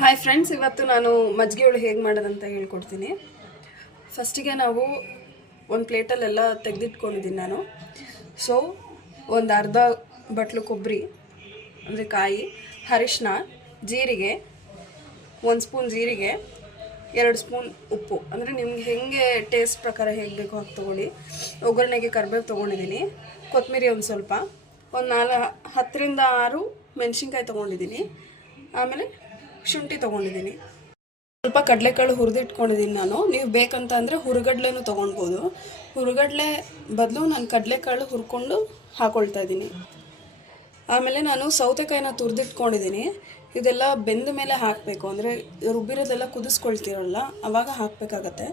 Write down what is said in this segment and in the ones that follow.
Hi friends, ಇವತ್ತು ನಾನು ಮಜ್ಜಿಗೆ ಹುಳಿ ಹೇಗೆ ಮಾಡೋದಂತ ಹೇಳ್ಕೊಡ್ತೀನಿ. ಫಸ್ಟಿಗೆ ನಾವು ಒಂದು ಪ್ಲೇಟಲ್ಲೆಲ್ಲ ತೆಗೆದಿಟ್ಕೊಂಡಿದ್ದೀನಿ ನಾನು. ಸೊ ಒಂದು ಅರ್ಧ ಬಟ್ಲು ಕೊಬ್ಬರಿ ಅಂದರೆ ಕಾಯಿ, ಅರಿಶಿನ, ಜೀರಿಗೆ, 1 ಸ್ಪೂನ್ ಜೀರಿಗೆ, 2 ಸ್ಪೂನ್ ಉಪ್ಪು ಅಂದರೆ ನಿಮ್ಗೆ ಹೇಗೆ ಟೇಸ್ಟ್ ಪ್ರಕಾರ ಹೇಗೆ ಬೇಕೋ ಹಾಕಿ ತೊಗೊಳ್ಳಿ. ಒಗ್ಗರಣೆಗೆ ಕರಿಬೇವು ತೊಗೊಂಡಿದ್ದೀನಿ, ಕೊತ್ತಂಬರಿ ಒಂದು ಸ್ವಲ್ಪ, ಒಂದು 10ರಿಂದ 6 ಮೆಣಸಿನ್ಕಾಯಿ ತೊಗೊಂಡಿದ್ದೀನಿ, ಆಮೇಲೆ ಶುಂಠಿ ತೊಗೊಂಡಿದ್ದೀನಿ, ಸ್ವಲ್ಪ ಕಡಲೆಕಾಳು ಹುರಿದಿಟ್ಕೊಂಡಿದ್ದೀನಿ ನಾನು. ನೀವು ಬೇಕಂತ ಅಂದರೆ ಹುರುಗಡ್ಲೆನೂ ತೊಗೊಳ್ಬೋದು. ಹುರುಗಡ್ಲೆ ಬದಲು ನಾನು ಕಡಲೆಕಾಳು ಹುರ್ಕೊಂಡು ಹಾಕ್ಕೊಳ್ತಾ ಇದ್ದೀನಿ. ಆಮೇಲೆ ನಾನು ಸೌತೆಕಾಯಿನ ತುರಿದಿಟ್ಕೊಂಡಿದ್ದೀನಿ. ಇದೆಲ್ಲ ಬೆಂದ ಮೇಲೆ ಹಾಕಬೇಕು, ಅಂದರೆ ರುಬ್ಬಿರೋದೆಲ್ಲ ಕುದಿಸ್ಕೊಳ್ತಿರಲ್ಲ ಆವಾಗ ಹಾಕಬೇಕಾಗತ್ತೆ.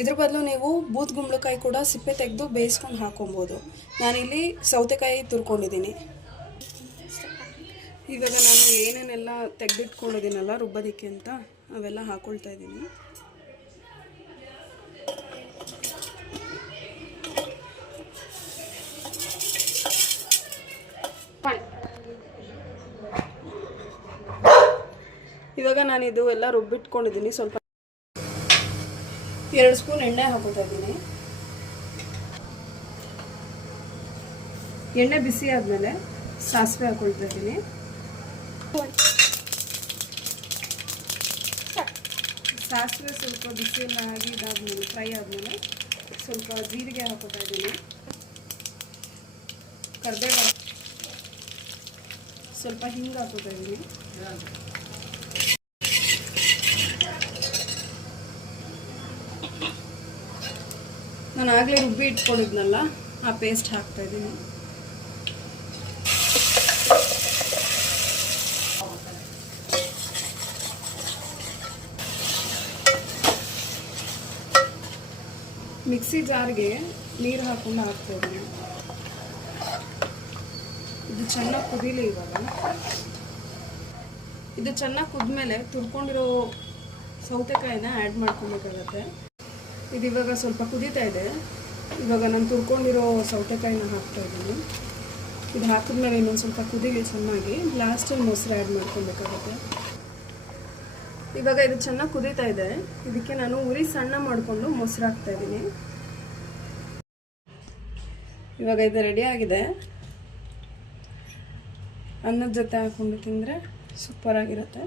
ಇದ್ರ ಬದಲು ನೀವು ಬೂದ್ಗುಂಬಳಕಾಯಿ ಕೂಡ ಸಿಪ್ಪೆ ತೆಗೆದು ಬೇಯಿಸ್ಕೊಂಡು ಹಾಕೊಬೋದು. ನಾನಿಲ್ಲಿ ಸೌತೆಕಾಯಿ ತುರ್ಕೊಂಡಿದ್ದೀನಿ. ಇವಾಗ ನಾನು ಏನೇನೆಲ್ಲ ತೆಗೆದಿಟ್ಕೊಂಡಿದ್ದೀನಲ್ಲ ರುಬ್ಬೋದಕ್ಕೆ ಅಂತ ಅವೆಲ್ಲ ಹಾಕ್ಕೊಳ್ತಾ ಇದ್ದೀನಿ. ಇವಾಗ ನಾನಿದು ಎಲ್ಲ ರುಬ್ಬಿಟ್ಕೊಂಡಿದ್ದೀನಿ. ಸ್ವಲ್ಪ 2 ಸ್ಪೂನ್ ಎಣ್ಣೆ ಹಾಕೋತಾ ಇದ್ದೀನಿ. ಎಣ್ಣೆ ಬಿಸಿ ಆದಮೇಲೆ ಸಾಸಿವೆ ಹಾಕೊಳ್ತಾ ಇದ್ದೀನಿ. ಸಾಸಿವೆ ಸ್ವಲ್ಪ ಬಿಸಿಯೆಲ್ಲ ಆಗಿ ಇದಾದ್ಮೇಲೆ ಫ್ರೈ ಆದಮೇಲೆ ಸ್ವಲ್ಪ ಜೀರಿಗೆ ಹಾಕೋತಾ ಇದ್ದೀನಿ. ಕರಿಬೇವು, ಸ್ವಲ್ಪ ಹಿಂಗೆ ಹಾಕೋತಾ ಇದ್ದೀನಿ. ನಾನು ಆಗಲೇ ರುಬ್ಬಿ ಇಟ್ಕೊಂಡಿದ್ನಲ್ಲ ಆ ಪೇಸ್ಟ್ ಹಾಕ್ತಾ ಇದ್ದೀನಿ. ಮಿಕ್ಸಿ ಜಾರ್ಗೆ ನೀರು ಹಾಕೊಂಡು ಹಾಕ್ತಾ ಇದ್ದೀನಿ. ಇದು ಚೆನ್ನಾಗಿ ಕುದೀಲಿ. ಇವಾಗ ಇದು ಚೆನ್ನಾಗಿ ಕುದ್ಮೇಲೆ ತುರ್ಕೊಂಡಿರೋ ಸೌತೆಕಾಯಿನ ಆ್ಯಡ್ ಮಾಡ್ಕೊಬೇಕಾಗತ್ತೆ. ಇದು ಇವಾಗ ಸ್ವಲ್ಪ ಕುದೀತಾ ಇದೆ. ಇವಾಗ ನಾನು ತುರ್ಕೊಂಡಿರೋ ಸೌತೆಕಾಯಿನ ಹಾಕ್ತಾ ಇದ್ದೀನಿ. ಇದು ಹಾಕಿದ್ಮೇಲೆ ಇನ್ನೊಂದು ಸ್ವಲ್ಪ ಕುದೀಲಿ ಚೆನ್ನಾಗಿ. ಲಾಸ್ಟಲ್ಲಿ ಮೊಸರು ಆ್ಯಡ್ ಮಾಡ್ಕೊಬೇಕಾಗತ್ತೆ. ಇವಾಗ ಇದು ಚೆನ್ನಾಗಿ ಕುದೀತಾ ಇದೆ. ಇದಕ್ಕೆ ನಾನು ಉರಿ ಸಣ್ಣ ಮಾಡಿಕೊಂಡು ಮೊಸರು ಹಾಕ್ತಾ ಇದ್ದೀನಿ. ಇವಾಗ ಇದು ರೆಡಿ ಆಗಿದೆ. ಅನ್ನದ ಜೊತೆ ಹಾಕೊಂಡು ತಿಂದರೆ ಸೂಪರಾಗಿರುತ್ತೆ.